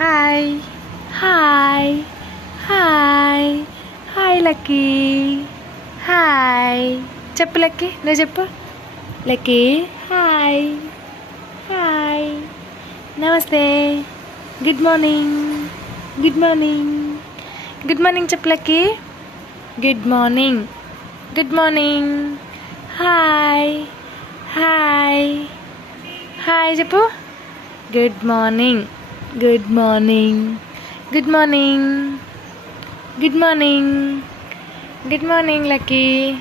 Hi hi hi hi Lucky hi చెప్పు Lucky నువ్వు చెప్పు. లక్కీ హాయ్ హాయ్ నమస్తే. Good morning good morning good morning చెప్పు Lucky good morning good morning hi hi hi చెప్పు. Good morning good morning good morning good morning good morning Lucky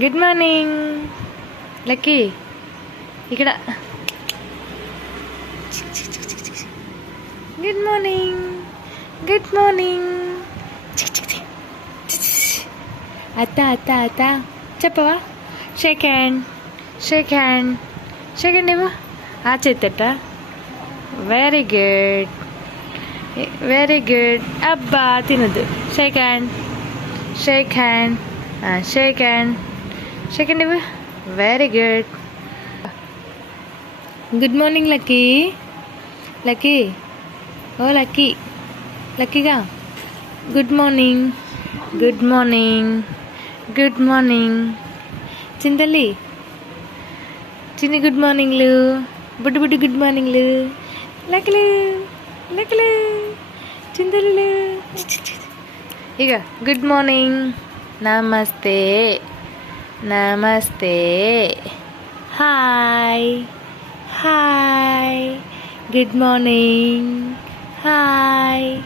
good morning Lucky ఇక్కడ. Good morning good morning అత్త అత్త అత్త. చెప్పవా? Shake hand shake hand shake hand ఏమో. ఆ చేతట. Very good very good అబ్బా తినదు shake hand shake hand shake hand shake hand ఇవ్వు very good good morning Lucky Lucky ఓ లక్కీ లక్కీగా good morning good morning good morning చింతల్లి చిన్ని good మార్నింగ్లు బుడ్డు బుడ్డు good మార్నింగ్లు లక్కలు లక్కలు చింతలు ఇక గుడ్ మార్నింగ్ నమస్తే. నమస్తే. Hi hi good morning hi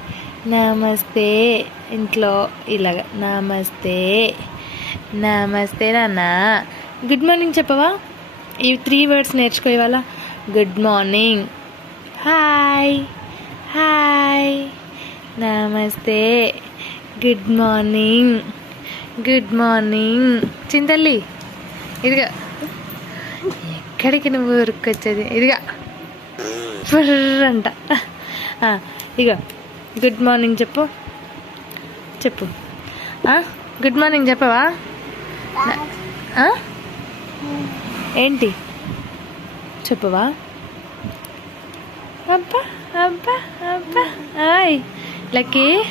నమస్తే. ఇంట్లో ఇలాగ నమస్తే. నమస్తే నాన్న. గుడ్ మార్నింగ్ చెప్పవా? ఈ త్రీ వర్డ్స్ నేర్చుకో ఇవాళ. గుడ్ మార్నింగ్ హాయ్ హాయ్ నమస్తే గుడ్ మార్నింగ్ గుడ్ మార్నింగ్ చింతల్లి ఇదిగా. ఎక్కడికి నువ్వు ఉరుక్కొచ్చేది ఇదిగా. అంట ఇక గుడ్ మార్నింగ్ చెప్పు. చెప్పు. గుడ్ మార్నింగ్ చెప్పవా? ఏంటి? చెప్పవా? అబ్బా అబ్బా అబ్బా. ఆయ్ లక్కీ.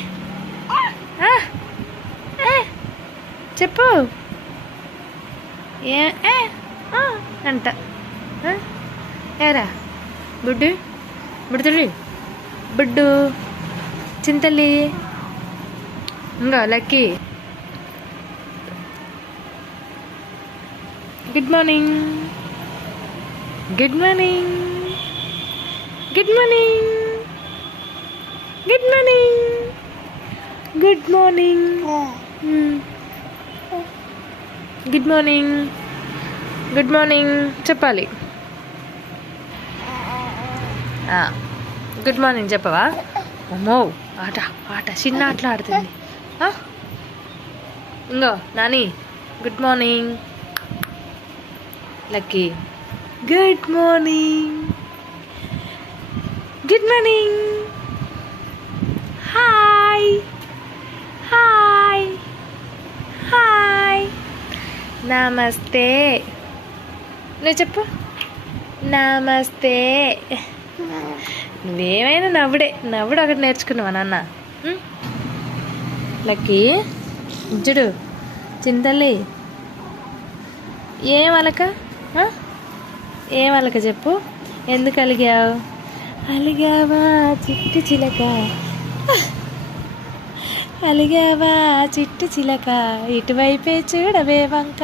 ఆ, చెప్పు. ఏ ఏ, అంట. ఏరా బుడ్డు బుడుతుడి బుడ్డు చింతల్లి. ఇంకో Lucky. Good morning. Good morning. Good morning good morning good morning good morning good morning చెప్పాలి. గుడ్ మార్నింగ్ చెప్పవా? అమ్మో ఆట ఆట చిన్న ఆటలు ఆడుతుంది. ఇంకో ఇంగో Nani good morning Lucky good morning good morning hi hi hi నమస్తే నువ్వు చెప్పు. నమస్తే నువ్వేమైనా నవ్వుడే నవ్వుడు ఒకటి నేర్చుకున్నావా నాన్న? లక్కీ ఇజ్జుడు చింతల్లి. ఏం అలక? ఏం అలక చెప్పు. ఎందుకు అలిగావు? అలిగావా చిట్టు చిలక. అలిగావా చిట్టు చిలక. ఇటువైపే చూడవే వంక.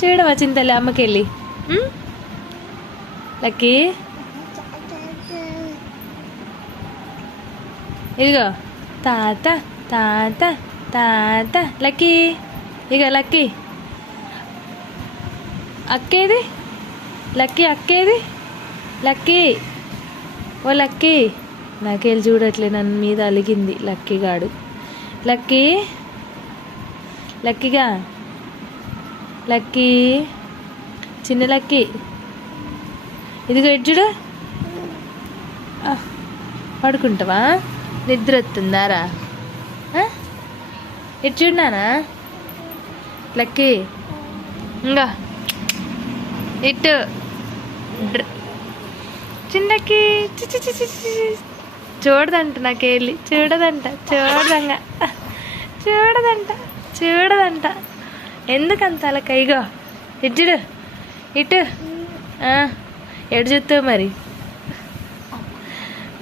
చూడవా చింతలే అమ్మకెళ్ళి. లక్కీ? ఇదిగో. తాత తాత తాత. లక్కీ? ఇక లక్కీ. అక్కేది? లక్కీ అక్కేది? లక్కీ. ఓ లక్కీ నాకేళ్ళు చూడట్లే నన్ను మీద అలిగింది లక్కీగాడు. లక్కీ లక్కీగా లక్కీ చిన్న లక్కీ. ఇదిగో ఎడ్జుడు పడుకుంటావా? నిద్ర వస్తుందారా ఇటు చూడనానా లక్కీ ఇంకా ఇటు. డ్ర- చిన్నకి. చూడదంట నాకెళ్ళి చూడదంట చూడదంగా చూడదంట చూడదంట ఎందుకంత అలా కైగా ఇటు ఇటు ఆ, ఎటు చూస్తావు మరి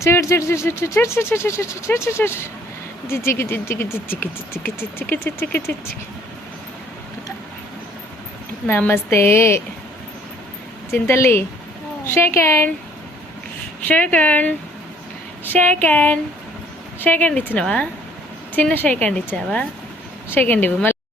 చూడు చూడు చూడు చూడు చూడు చూడు చూడు చూడు చూడు చూడు చూడు జిజ్జికి జిజ్జికి జిజ్జికి జిజ్జికి జిజ్జికి జిజ్జికి జిజ్జికి నమస్తే చింతల్లి shake hand shake hand shake hand shake hand ఇచ్చినావా? చిన్న షేక్ హ్యాండ్ ఇచ్చావా? షేక్ హ్యాండ్ ఇవ్వు. మళ్ళీ